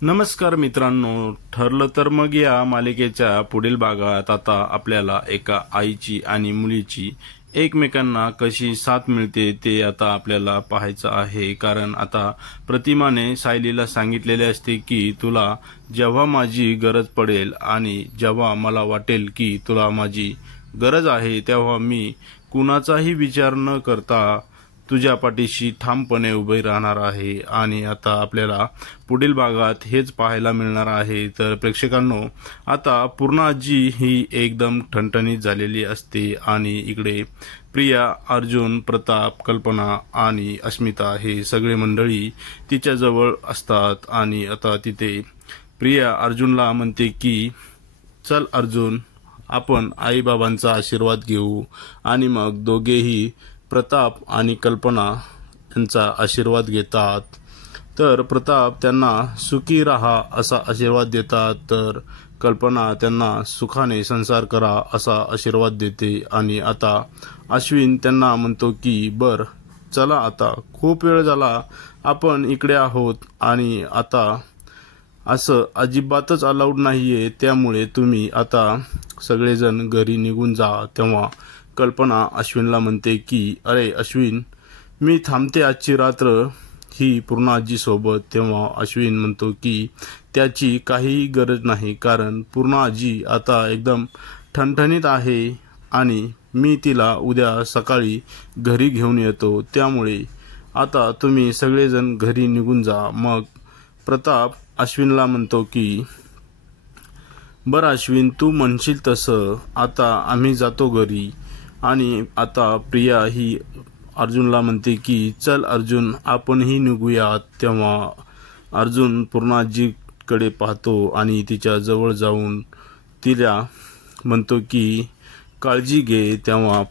नमस्कार मित्रांनो, ठरलं तर मग या मालिकेच्या पुढील भागात आता आपल्याला एका आईची आणि मुलीची एकमेकांना कशी साथ मिळते ते आता आपल्याला पाहायचं आहे। कारण आता प्रतिमाने सायलीला सांगितलेले असते की तुला जेव्हा माझी गरज पडेल आणि जेव्हा मला वाटेल की तुला माझी गरज आहे तेव्हा मी कुणाचाही विचार न करता तुझ्या पाठीशी ठामपणे उभे राहणार आहे। आणि आता आपल्याला पुढील भागात हेच पाहायला मिळणार आहे। तर प्रेक्षकांनो, आता पूर्णा आजी ही एकदम ठणठणीत झालेली असते आणि इकडे प्रिया, अर्जुन, प्रताप, कल्पना आणि अस्मिता हे सगळे मंडळी तिच्या जवळ असतात। आणि आता तिथे प्रिया अर्जुनला म्हणते की चल अर्जुन, आपण आई बाबांचा आशीर्वाद घेऊ। आणि मग दोघेही प्रताप आणि कल्पना यांचा आशीर्वाद घेतात। तर प्रताप त्यांना सुखी राहा असा आशीर्वाद देतात, तर कल्पना त्यांना सुखाने संसार करा असा आशीर्वाद देते। आणि आता अश्विन त्यांना म्हणतो की बर चला, आता खूप वेळ झाला आपण इकडे आहोत आणि आता असं अजिबातच अलाउड नाहीये, त्यामुळे तुम्ही आता सगळेजण घरी निघून जा। तेव्हा कल्पना अश्विनला म्हणते की अरे अश्विन, मी थांबते आजची रात्र ही पूर्णा आजी सोबत। तेव्हा अश्विन म्हणतो की त्याची काही गरज नाही, कारण पूर्णा आजी आता एकदम ठणठणीत आहे आणि मी तिला उद्या सकाळी घरी घेऊन येतो, त्यामुळे आता तुम्ही सगळेजण घरी निघून जा। मग प्रताप अश्विनला म्हणतो की बरं अश्विन, तू म्हणशील तसं, आता आम्ही जातो घरी। आणि आता प्रिया ही अर्जुनला म्हणते की चल अर्जुन, आपणही निघूयात। तेव्हा अर्जुन पूर्णा आजीकडे पाहतो आणि तिच्या जवळ जाऊन तिला म्हणतो की काळजी घे। तेव्हा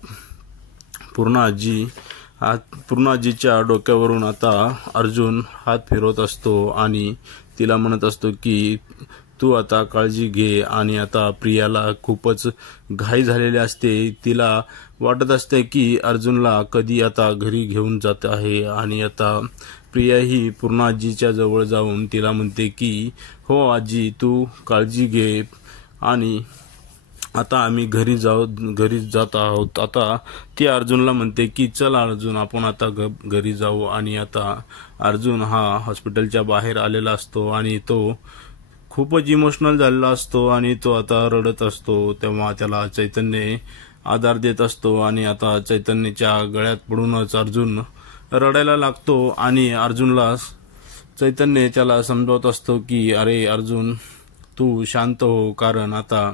पूर्णा आजीच्या डोक्यावरून आता अर्जुन हात फिरवत असतो आणि तिला म्हणत असतो की तू आता काळजी घे। आणि आता प्रियाला खूपच घाई झालेली असते, तिला वाटत असते की अर्जुनला कधी आता घरी घेऊन जात आहे। आणि आता प्रिया ही पूर्णा आजीच्या जवळ जाऊन तिला म्हणते की हो आजी, तू काळजी घे आणि आता आम्ही घरी जात आहोत। आता ती अर्जुनला म्हणते की चल अर्जुन, आपण आता घरी जाऊ। आणि आता अर्जुन हा हॉस्पिटलच्या बाहेर आलेला असतो आणि तो खूपच इमोशनल झालेला असतो आणि तो आता रडत असतो। तेव्हा त्याला चैतन्य आधार देत असतो आणि आता चैतन्याच्या गळ्यात पडूनच अर्जुन रडायला लागतो। आणि अर्जुनला चैतन्य त्याला समजावत असतो की अरे अर्जुन, तू शांत हो, कारण आता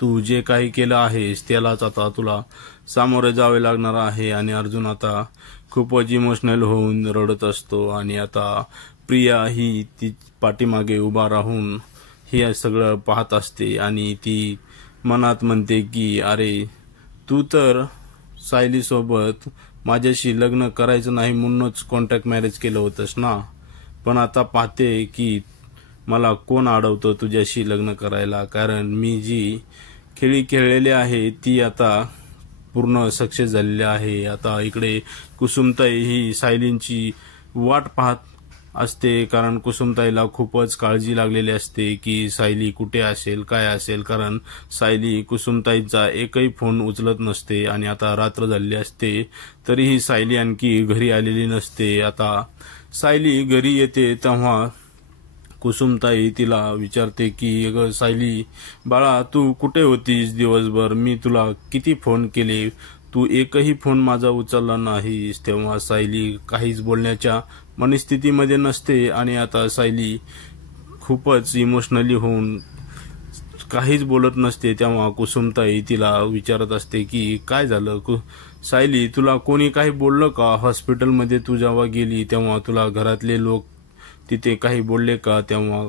तू जे काही केलं आहेस त्यालाच आता तुला सामोरे जावे लागणार आहे। आणि अर्जुन आता खूपच इमोशनल होऊन रडत असतो। आणि आता प्रिया ही ती पाठीमागे उभा राहून हे सगळं पाहत असते आणि ती मनात म्हणते की अरे, तू तर सायलीसोबत माझ्याशी लग्न करायचं नाही म्हणूनच कॉन्ट्रॅक्ट मॅरेज केलं होतंस ना, पण आता पाहते की मला कोण अडवतं तुझ्याशी लग्न करायला, कारण मी जी खेळी खेळलेली आहे ती आता पूर्ण सक्सेस झालेली आहे। आता इकडे कुसुमताई ही सायलींची वाट पाहत असते, कारण कुसुमताईला खूपच काळजी लागलेली असते की सायली कुठे असेल, काय असेल, कारण सायली कुसुमताईचा एकही फोन उचलत नसते। आणि आता रात्र झालेली असते तरीही सायली आणखी घरी आलेली नसते। आता सायली घरी येते तेव्हा कुसुमताई तिला विचारते की ग सायली बाळा, तू कुठे होतीस दिवसभर? मी तुला किती फोन केले, तू एकही फोन माझा उचलला नाहीस। तेव्हा सायली काहीच बोलण्याच्या मनस्थितीमध्ये नसते आणि आता सायली खूपच इमोशनली होऊन काहीच बोलत नसते। तेव्हा कुसुमताई तिला विचारत असते की काय झालं सायली, तुला कोणी काही बोललं का? हॉस्पिटलमध्ये तू जेव्हा गेली तेव्हा तुला घरातले लोक तिथे काही बोलले का? तेव्हा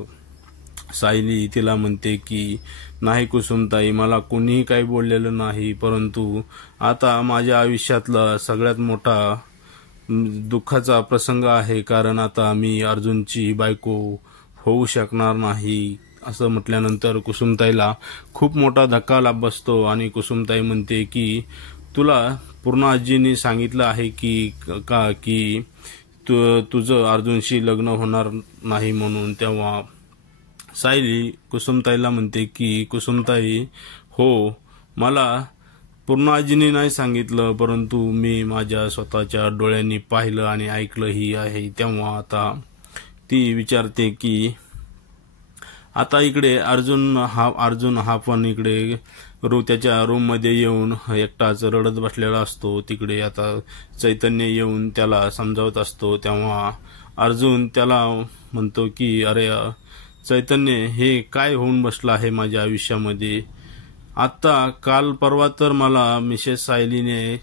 सायली तिला म्हणते की नाही कुसुमताई, मला कोणीही काही बोललेलं नाही, परंतु आता माझ्या आयुष्यातला सगळ्यात मोठा दुःखाचा प्रसंग आहे, कारण आता मी अर्जुनची बायको होऊ शकणार नाही। असं म्हटल्यानंतर कुसुमताईला खूप मोठा धक्का बसतो आणि कुसुमताई म्हणते की तुला पूर्णा आजींनी सांगितलं आहे की तुझं अर्जुनशी लग्न होणार नाही म्हणून, तेव्हा सायली कुसुमताईला म्हणते की कुसुमताई, हो, मला पूर्ण आजीने नाही सांगितलं, परंतु मी माझ्या स्वतःच्या डोळ्यांनी पाहिलं आणि ऐकलंही आहे. तेव्हा आता ती विचारते की आता इकडे अर्जुन हा पण इकडे त्याच्या रूम मध्ये येऊन एकटाच रडत बसलेला असतो. तिकडे आता चैतन्य येऊन त्याला समजावत असतो. तेव्हा अर्जुन त्याला म्हणतो की अरे चैतन्य, हे काय होऊन बसलं आहे माझ्या आयुष्यामध्ये. आता काल परवा तर मला मिसेस सायलीने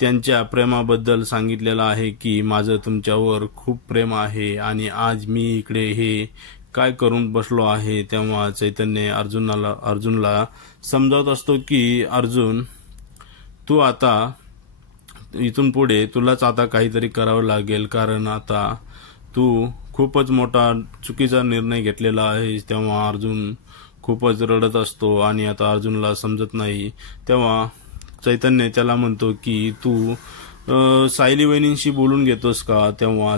त्यांच्या प्रेमाबद्दल सांगितलेलं आहे की माझं तुमच्यावर खूप प्रेम आहे, आणि आज मी इकडे हे काय करून बसलो आहे. तेव्हा चैतन्य अर्जुनला समजावत असतो की अर्जुन, तू आता इथून पुढे तुलाच आता काहीतरी करावं लागेल, कारण आता तू खूपच मोठा चुकीचा निर्णय घेतलेला आहे. तेव्हा अर्जुन खूपच रडत असतो आणि आता अर्जुनला समजत नाही. तेव्हा चैतन्य त्याला म्हणतो की तू सायली वहिनींशी बोलून घेतोस का. तेव्हा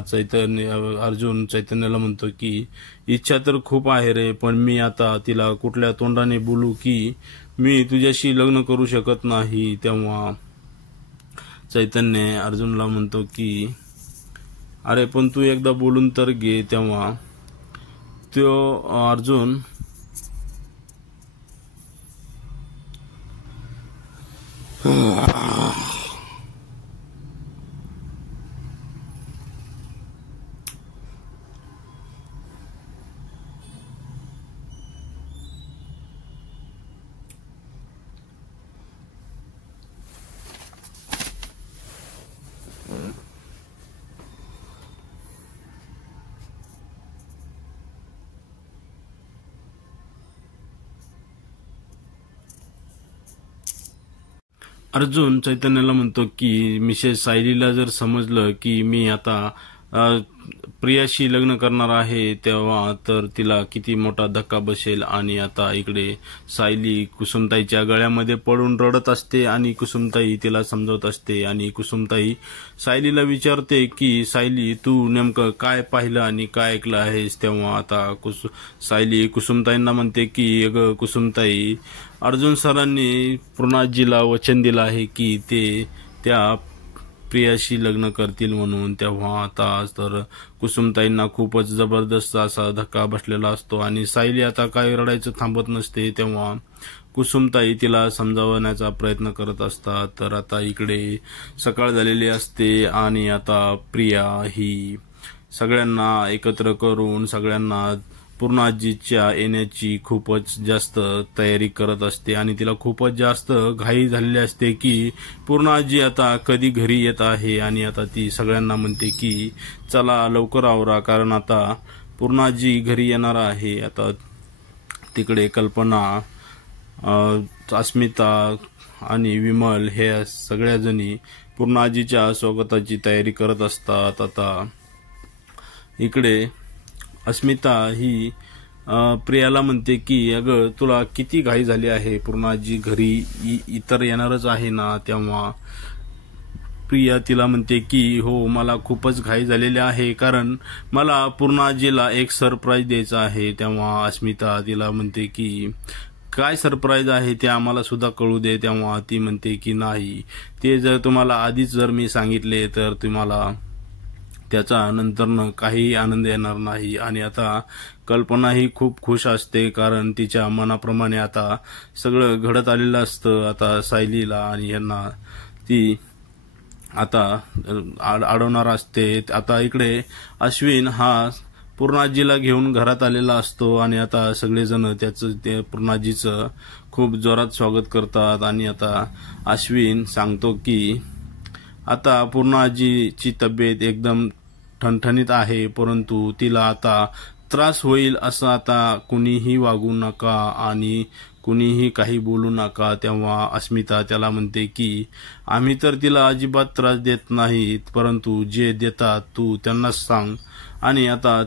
अर्जुन चैतन्याला म्हणतो की इच्छा तर खूप आहे रे, पण मी आता तिला कुठल्या तोंडाने बोलू की मी तुझ्याशी लग्न करू शकत नाही. तेव्हा चैतन्य अर्जुनला म्हणतो की अरे पण तू एकदा बोलून तर घे. तेव्हा तो अर्जुन अर्जुन चैतन्याला म्हणतो की मिसेस सायलीला जर समजलं की मी आता प्रियाशी लग्न करणार आहे, तेव्हा तर तिला किती मोठा धक्का बसेल. आणि आता इकडे सायली कुसुमताईच्या गळ्यामध्ये पडून रडत असते आणि कुसुमताई तिला समजावत असते. आणि कुसुमताई सायलीला विचारते की सायली, तू नेमकं काय पाहिलं आणि काय ऐकलं आहेस. तेव्हा आता सायली कुसुमताईंना म्हणते की अगं कुसुमताई, अर्जुन सरांनी पूर्णाजीला वचन दिलं आहे की ते त्या प्रियाशी लग्न करतील म्हणून. तेव्हा आता तर कुसुमताईंना खूपच जबरदस्त असा धक्का बसलेला असतो आणि सायली आता काय रडायचं थांबत नसते. तेव्हा कुसुमताई तिला समजावण्याचा प्रयत्न करत असतात. तर आता इकडे सकाळ झालेली असते आणि आता प्रिया ही सगळ्यांना एकत्र करून सगळ्यांना पूर्णाजीच्या येण्याची खूपच जास्त तयारी करत असते आणि तिला खूपच जास्त घाई झालेली असते की पूर्णाजी आता कधी घरी येत आहे. आणि आता ती सगळ्यांना म्हणते की चला लवकर आवरा, कारण आता पूर्णाजी घरी येणार आहे. आता तिकडे कल्पना, अस्मिता आणि विमल हे सगळ्या जणी पूर्णाजीच्या स्वागताची तयारी करत असतात. आता इकडे अस्मिता ही प्रियाला म्हणते की अगं तुला किती घाई झाली आहे, पूर्णाजी घरी इतर येणारच आहे ना. तेव्हा प्रिया तिला म्हणते की हो, मला खूपच घाई झालेली आहे, कारण मला पूर्णाजीला एक सरप्राईज द्यायचं आहे. तेव्हा अस्मिता तिला म्हणते की काय सरप्राईज आहे ते आम्हाला सुद्धा कळू दे. तेव्हा ती म्हणते की नाही, ते जर तुम्हाला आधीच जर मी सांगितले तर तुम्हाला त्याचा नंतर काही आनंद येणार नाही. आणि आता कल्पना ही खूप खुश असते, कारण तिच्या मनाप्रमाणे आता सगळं घडत आलेलं असतं. आता सायलीला आणि यांना ती आता अडवणार असते. आता इकडे अश्विन हा पूर्णाजीला घेऊन घरात आलेला असतो आणि आता सगळेजण ते पूर्णाजीचं खूप जोरात स्वागत करतात. आणि आता अश्विन सांगतो की आता पूर्णाजीची तब्येत एकदम ठणठणीत आहे, परंतु तिला आता त्रास होईल असं आता कुणीही वागू नका आणि कुणीही काही बोलू नका. तेव्हा अस्मिता त्याला म्हणते की आम्ही तर तिला अजिबात त्रास देत नाहीत, परंतु जे देतात तू त्यांनाच सांग. आणि आता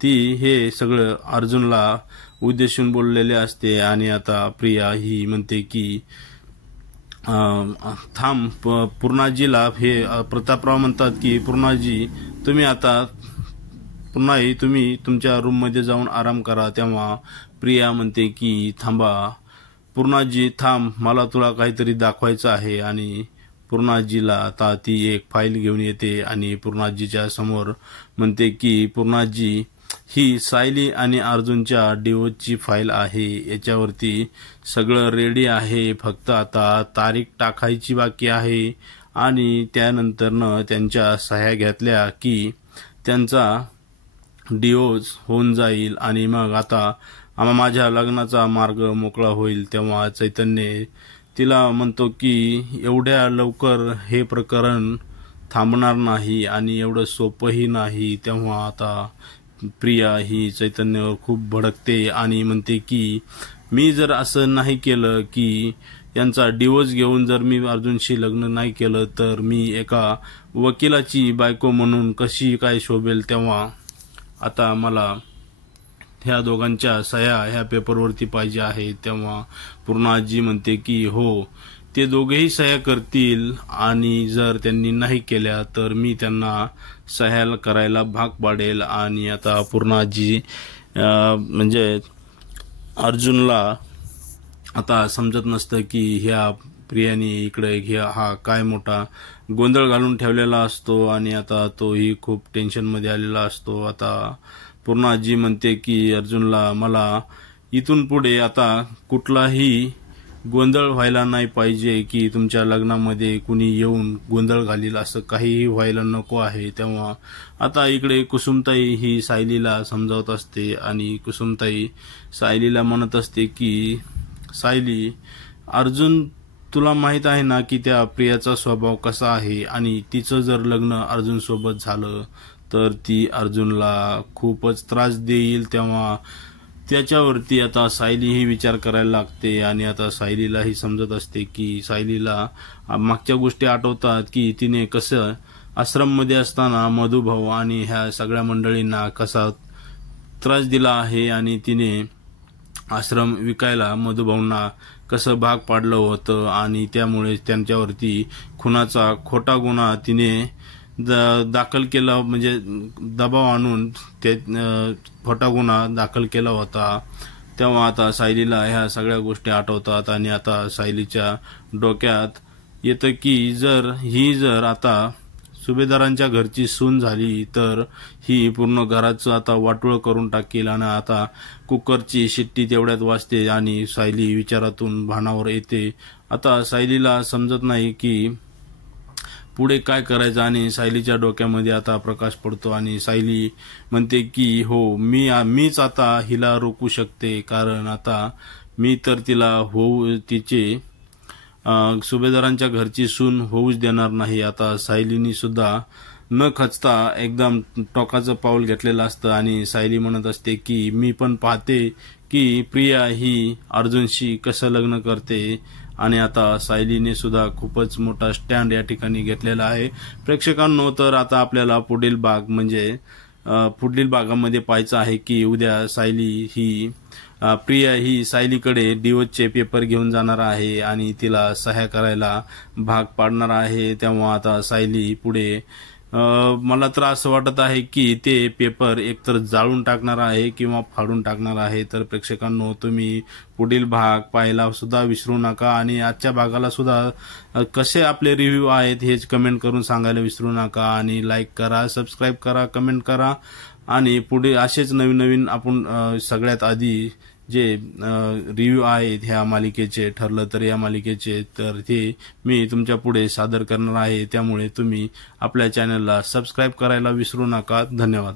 ती हे सगळं थांब पूर्णाजीला हे प्रतापराव म्हणतात की पूर्णाजी तुम्ही आता पुन्हाही तुम्ही तुमच्या रूममध्ये जाऊन आराम करा. तेव्हा प्रिया म्हणते की थांबा पूर्णाजी थांब, मला तुला काहीतरी दाखवायचं आहे. आणि पूर्णाजीला आता ती एक फाईल घेऊन येते आणि पूर्णाजीच्या समोर म्हणते की पूर्णाजी ही सायली आणि अर्जुनच्या डिवोर्सची फाईल आहे. याच्यावरती सगळं रेडी आहे, फक्त आता तारीख टाकायची बाकी आहे आणि त्यानंतरनं त्यांच्या सह्या घेतल्या की त्यांचा डिवोर्स होऊन जाईल आणि मग आता माझ्या लग्नाचा मार्ग मोकळा होईल. तेव्हा चैतन्य तिला म्हणतो की एवढ्या लवकर हे प्रकरण थांबणार नाही आणि एवढं सोपंही नाही. तेव्हा आता प्रिया ही चैतन्यावर खूप भडकते आणि म्हणते की मी जर असं नाही केलं की यांचा डिवोर्स घेऊन जर मी अर्जुनशी लग्न नाही केलं तर मी एका वकिलाची बायको म्हणून कशी काय शोभेल. तेव्हा आता मला ह्या दोघांच्या सह्या ह्या पेपरवरती पाहिजे आहे. तेव्हा पूर्णाजी म्हणते की हो ते दोघेही सह्या करतील आणि जर त्यांनी नाही केल्या तर मी त्यांना सह्या करायला भाग पाडेल. आणि आता पूर्णाजी म्हणजे अर्जुनला आता समजत नसतं की ह्या प्रियाने इकडे हा काय मोठा गोंधळ घालून ठेवलेला असतो आणि आता तोही खूप टेन्शनमध्ये आलेला असतो. आता पूर्णाजी म्हणते की अर्जुनला मला इथून पुढे आता कुठलाही गोंधळ व्हायला नाही पाहिजे की तुमच्या लग्नामध्ये कुणी येऊन गोंधळ घालील, असं काहीही व्हायला नको आहे. तेव्हा आता इकडे कुसुमताई ही सायलीला समजावत असते आणि कुसुमताई सायलीला म्हणत असते की सायली अर्जुन तुला माहित आहे ना की त्या प्रियाचा स्वभाव कसा आहे आणि तिचं जर लग्न अर्जुन सोबत झालं तर ती अर्जुनला खूपच त्रास देईल. तेव्हा त्याच्यावरती आता सायलीही विचार करायला लागते आणि आता सायलीलाही समजत असते की सायलीला मागच्या गोष्टी आठवतात की तिने कसं आश्रममध्ये असताना मधुभाऊ आणि ह्या सगळ्या मंडळींना कसा त्रास दिला आहे आणि तिने आश्रम विकायला मधुभाऊंना कसं भाग पाडलं होतं आणि त्यामुळे त्यांच्यावरती खुनाचा खोटा गुन्हा तिने दाखल केला, म्हणजे दबाव आणून ते खोटा गुन्हा दाखल केला होता. तेव्हा आता सायलीला ह्या सगळ्या गोष्टी आठवतात आणि आता सायलीच्या डोक्यात येतं की जर आता सुभेदारांच्या घरची सून झाली तर ही पूर्ण घराचं आता वाटोळ करून टाकेल. आणि आता कुकरची शिट्टी तेवढ्यात वाजते आणि सायली विचारातून भानावर येते. आता सायलीला समजत नाही की पुढे काय करायचं आणि सायलीच्या डोक्यामध्ये आता प्रकाश पडतो आणि सायली म्हणते की हो मीच आता हिला रोखू शकते, कारण आता मी तर तिला तिचे सुभेदारांच्या घरची सून होऊच देणार नाही. आता सायलीनी सुद्धा न खचता एकदम टोकाचं पाऊल घेतलेलं असतं आणि सायली म्हणत असते की मी पण पाहते की प्रिया ही अर्जुनशी कसं लग्न करते. आणि आता सायलीने सुद्धा खूपच मोठा स्टँड या ठिकाणी घेतलेला आहे. प्रेक्षकांनो, तर आता आपल्याला पुढील भागामध्ये पाहायचं आहे की उद्या प्रिया ही सायलीकडे डिवोर्सचे पेपर घेऊन जाणार आहे आणि तिला सह्या करायला भाग पाडणार आहे. तेव्हा आता सायली पुढे मला तर असं वाटत आहे की ते पेपर एकतर जाळून टाकणार आहे किंवा फाडून टाकणार आहे. तर प्रेक्षकांनो, तुम्ही पुढील भाग पाहायला सुद्धा विसरू नका आणि आजच्या भागाला सुद्धा कसे आपले रिव्ह्यू आहेत हेच कमेंट करून सांगायला विसरू नका. आणि लाईक करा, सबस्क्राईब करा, कमेंट करा आणि पुढे असेच नवीन नवीन आपण सगळ्यात आधी जे रिव्ह्यू आहेत ह्या मालिकेचे, ठरलं तर या मालिकेचे, तर ते मी तुमच्या पुढे सादर करणार आहे. त्यामुळे तुम्ही आपल्या चॅनलला सबस्क्राईब करायला विसरू नका. धन्यवाद.